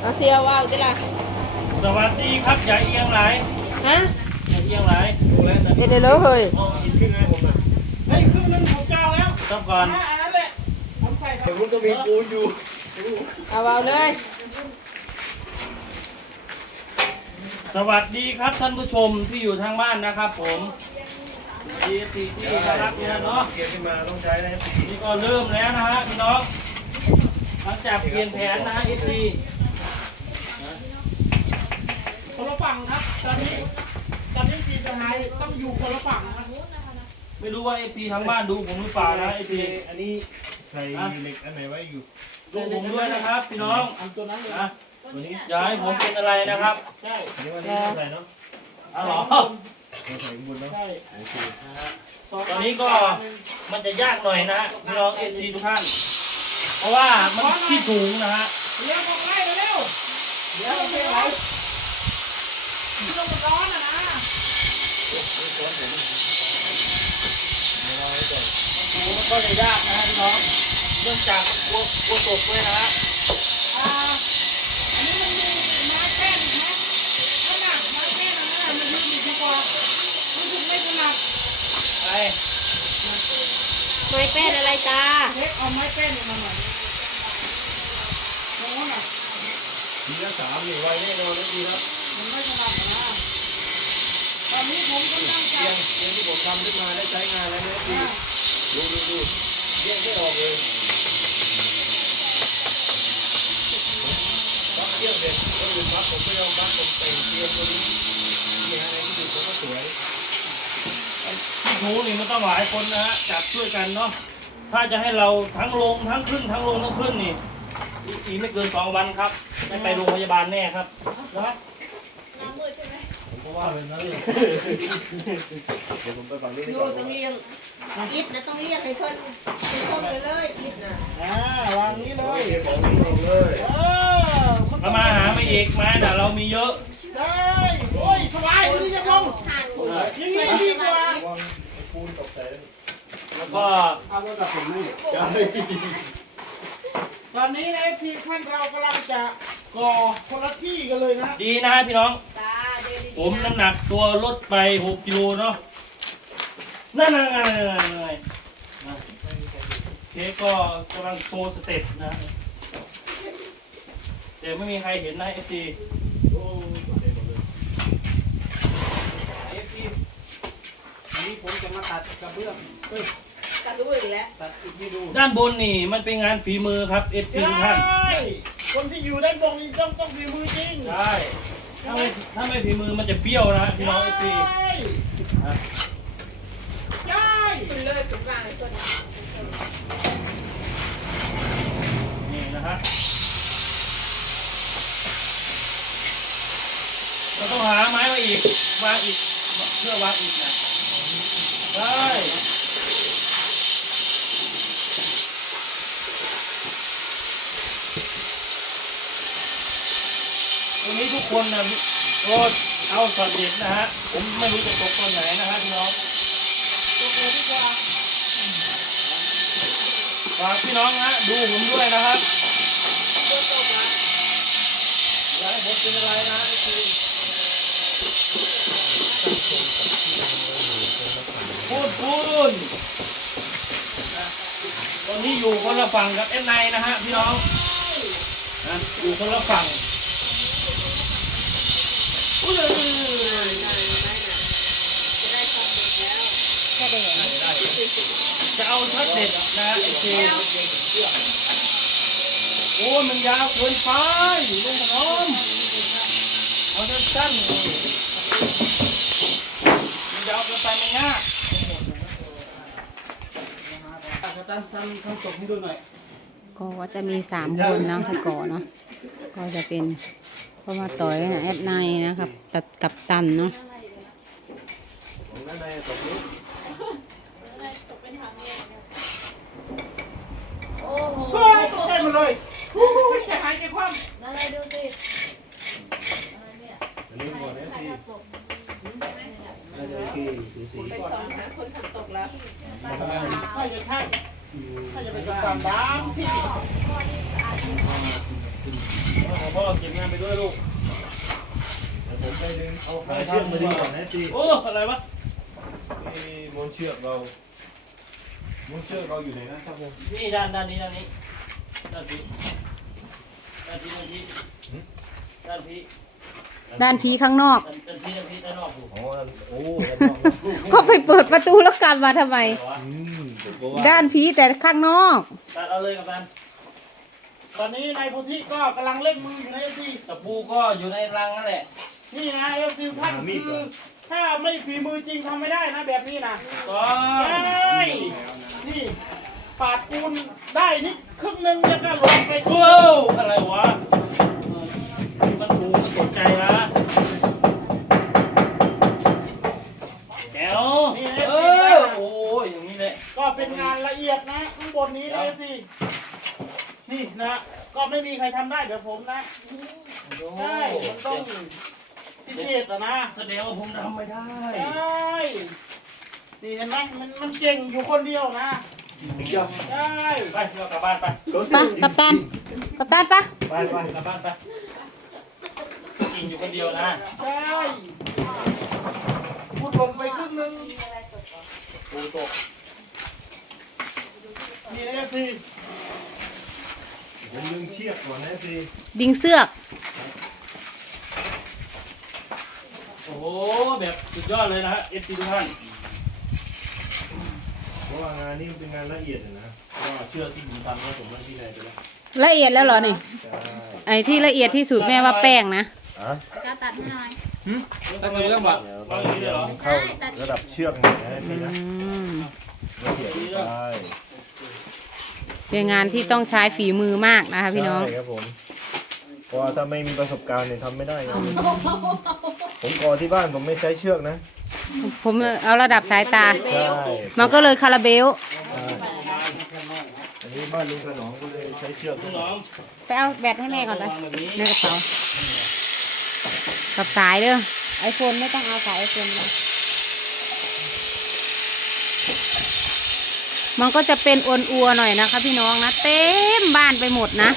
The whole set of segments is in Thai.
เอาเสียว่าวดิล่ะสวัสดีครับอย่าเอียงไหลฮะอย่าเอียงไหลเดี๋ยวเดี๋ยวเฮ้ยเอาอีกขึ้นให้ผมหน่อยเฮ้ยครึ่งหนึงของเจ้าแล้วต้องก่อนอ่าอันนั้นแหละผมใส่ครับคุณก็มีปูนอยู่เอาว่าวเลย สวัสดีครับท่านผู้ชมที่อยู่ทางบ้านนะครับผมดีสีที่น่ารักเนี่ยเนาะเกียร์ขึ้นมาต้องใช้นะนี่ก็เริ่มแล้วนะฮะพี่น้องหลังจากเปลี่ยนแผนนะฮะเอซี คนละ ฝั่งครับตอนนี้ตอนนี้ทีมจะหายต้องอยู่คนละฝั่งนะครับไม่รู้ว่าเอซีทางบ้านดูผมหรือเปล่านะเอซีอันนี้ใส่เหล็กอันไหนไว้อยู่ดูผมด้วยนะครับพี่น้องอันตัวนั้นเลยนะตัวนี้อย่าให้ผมเป็นอะไรนะครับใช่อันนี้วันนี้ใส่เนาะอ๋อเหรอเราใส่ข้างบนเนาะใช่โอเคสงตอนนี้ก็มันจะยากหน่อยนะฮะพี่น้องเอซีทุกท่าน เพราะว่ามันที่สูงนะฮะเร็วบอกไล่เร็วเดี๋ยวเราไปไหน ที่ต้องมันร้อนอะนะโอ้มันก็จะยากนะฮะพี่น้องเนื่องจากกลัวกลัวตกด้วยนะฮะอ่าอันนี้มันมีไม้แป้นอีกไหมขนาดไม้แป้นอันนั้นน่ะมันยืนดีกว่ารู้สึกไม่ถนัดไปไม้แป้นอะไรตาเทคเอาไม้แป้นมาหน่อยโน้นอะ ทีละสามหนึ่ไว้แน่นอนนะทีครับ มันไม่ถนัดนะตอนนี้ผมกำลังจะ เตียงเตียงที่ผมทำขึ้นมาได้ใช้งานแล้วนะทีดูดูดูแยกไม่ออกเลยปั๊บเที่ยงเสร็จก็หยุดปั๊บผมไม่ยอมปั๊บผมแต่งเตียงตัวนี้นี่ฮะในที่สุดผมก็สวยที่ถูนี่มันต้องหลายคนนะฮะจับช่วยกันเนาะถ้าจะให้เราทั้งลงทั้งขึ้นทั้งลงทั้งขึ้นนี่อีกอีกไม่เกินสองวันครับไม่ไปโรงพยาบาลแน่ครับนะผมก็ ว่าเป็นนั้นเลยเดี๋ยวผมไปฝั่งนี้ดีดูกว่าต้องเลี้ยงอิดนะต้องเลี้ยงให้เพิ่นเป็นต้มเลยเลยอิดนะอ่าวางนี้เลโอยเคของนี้ลงเลยเออมันเอามาหาไม่อีกไม้น่ะเรามีเยอะได้ โอ้ยสบายดีจังลงทานถูกอย่างนี้ดีกว่าระวังไอ้ปูนตกใส่แล้วก็เอาตัวกับผมนี่ใช่ตอนนี้ในทีมท่านเรากำลังจะก่อคนละที่กันเลยนะดีนะฮะพี่น้อง ตาเดินดีๆ ผมน้ำหนักตัวลดไป6กิโลเนาะนั่นๆๆนะเจ๊ก็กำลังโชว์สเต็ปนะแต่ไม่มีใครเห็นนะเอฟซีเต็มหมดเลยเอฟซีอันนี้ผมจะมาตัดกระเบื้องเอ้ยตาก็เบื่ออีกแล้วตัดอีกให้ดูด้านบนนี่มันเป็นงานฝีมือครับเอฟซีใช่ทุกท่านคนที่อยู่ด้านบนนี่ต้องต้องฝีมือจริงใช่ ถ้าไม่ถ้าไม่ฝีมือมันจะเบี้ยวนะพี่น้องเอฟซีใช่ใช่คุณเลยคุณวางไอ้คนนี่นะฮะเราต้องหาไม้มาอีกวางอีกเพื่อวางอีกนะได้ตรงนี้ ทุกคนนะก็เอาสอดเด็ดนะฮะ ผมไม่รู้จะตกตอนไหนนะฮะพี่น้องตัวเองดีกว่าฝากพี่น้องฮะดูผมด้วยนะครับตัวตกละอย่าให้ผมเป็นอะไรนะนี่คือพูดพูดนะตอนนี้อยู่คนละฝั่งกับเอ็นไนนะฮะพี่น้องนะอยู่คนละฝั่ง อุ้ยจะได้ความเด็กแล้วแค่เด็กจะเอาช็อตเด็ดนะไอ้เจโอ้ยมันยาวเกินไปลุงพนมเอาสั้นๆมันยาวเกินไปมันยากตัดกระตันทำทำศพให้ดูหน่อย ก็จะมีสามคนนะที่ก่อเนาะก็จะเป็น เพราะว่าต่อยแอดไนนะครับ ตัดกับตันเนาะของด้านในตกนี้โอ้โหเฮ้ยตกใจหมดเลยฮู้จะหายใจคว่ำอะไรดูสิอันนี้หมดแล้วทีน่าจะโอเคดูสีไปสอนหาคนทำตกแล้วถ้าจะใช่ถ้าจะเป็นกระตันดำที่ของ พ่อเก็บงานไปด้วยลูกเดี๋ยวผมไปดึงเอาขาเชือกมาดีก่อนนะจีโอ้อะไรวะนี่ม้วนเชือกเราม้วนเชือกเราอยู่ไหนนะครับผมนี่ด้านด้านนี้ด้านนี้ด้านนี้ด้านนี้ด้านนี้ด้านนี้ด้านพีข้างนอก ด้านด้านนี้ด้านนี้ด้านนอกดูอ๋อโอ้ด้านนอกนะก็ไปเปิดประตูแล้วกันมาทำไมอืมเดี๋ยวก็ว่าด้านพีแต่ข้างนอกตัดเอาเลยกับตัน ตอนนี้นายโพธิก็กำลังเล่นมืออยู่ในที่ตะปูก็อยู่ในรังนั่นแหละ นี่นะเอฟซีท่านคือถ้าไม่ฝีมือจริงทำไม่ได้นะแบบนี้นะก็ได้นี่ปาดปูนได้นิดครึ่งหนึงแล้วก็ลงไปเว้าวอะไรวะมันสูงมันตกใจนะแจ๋วเออโอ้ยอย่างนี้เลยก็เป็นงานละเอียดนะข้างบนนี้นะเอฟซี นี่นะก็ไม่มีใครทำได้แบบผมนะใช่มันต้องพิเศษอะนะแสดงว่าผมทำไม่ได้ใช่นี่เห็นไหมมันมันเก่งอยู่คนเดียวนะอีกเจ้าใช่ไปเรากลับบ้านไปปะกัปตัน กัปตันปะไปไปกลับบ้านไปกินอยู่คนเดียวนะใช่พูดลงไปครึ่งหนึงปูตกนี่นะสิผมดึงเชือกก่อนนะจีดิงเสือก โอ้โหแบบสุดยอดเลยนะฮะเอฟซีทุกท่านเพราะว่างานนี้มันเป็นงานละเอียดอะนะเพราะว่าเชือกที่ผมทำเนี่ยผมว่าที่ไหนไปแล้วละเอียดแล้วเหรอนี่ ใช่ไอ้ที่ละเอียดที่สุดแม่ว่าแป้งนะ อะก็ตัดให้หน่อยตั้งแต่เรื่องแบบเดี๋ยววาต้องงอย่างนี้เลยเหรอเข้าระดับเชือกหน่อยนะพี่นะอืม ละเอียดไป เป็นงานที่ต้องใช้ฝีมือมากนะคะพี่น้อง ใช่ครับผมเพราะว่าถ้าไม่มีประสบการณ์เนี่ยทำไม่ได้ครับผมก่อที่บ้านผมไม่ใช้เชือกนะผมเอาระดับสายตา ใช่มันก็เลยคาราเบลใช่อันนี้บ้านลุงขนอมก็เลยใช้เชือกคุณน้องไปเอาแบตให้แม่ก่อนไปวางแบบนี้ในกระเป๋ากับสายเด้อไอโฟนไม่ต้องเอาสายไอโฟนเลย มันก็จะเป็นอวนอัวหน่อยนะคะ พี่น้องนะเต็มบ้านไปหมดนะ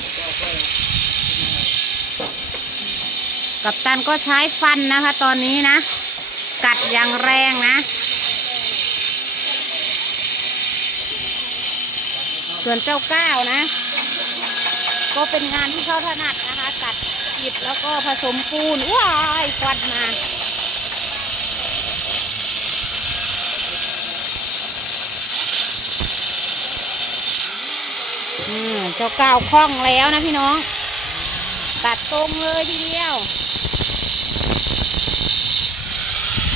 กับตันก็ใช้ฟันนะคะ ตอนนี้นะ กัดอย่างแรงนะ ส่วนเจ้าก้าวนะ ก็เป็นงานที่เขาถนัดนะคะตัดอิฐแล้วก็ผสมปูนว้ายควันมา อืมเจ้าก้าวคล่องแล้วนะพี่น้อง ตัดตรงเลยทีเดียว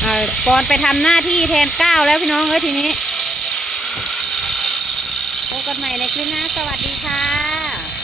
อ่าก่อนไปทำหน้าที่แทนก้าวแล้วพี่น้องเอ้ยทีนี้พบกันใหม่ในคลิปหน้าสวัสดีค่ะ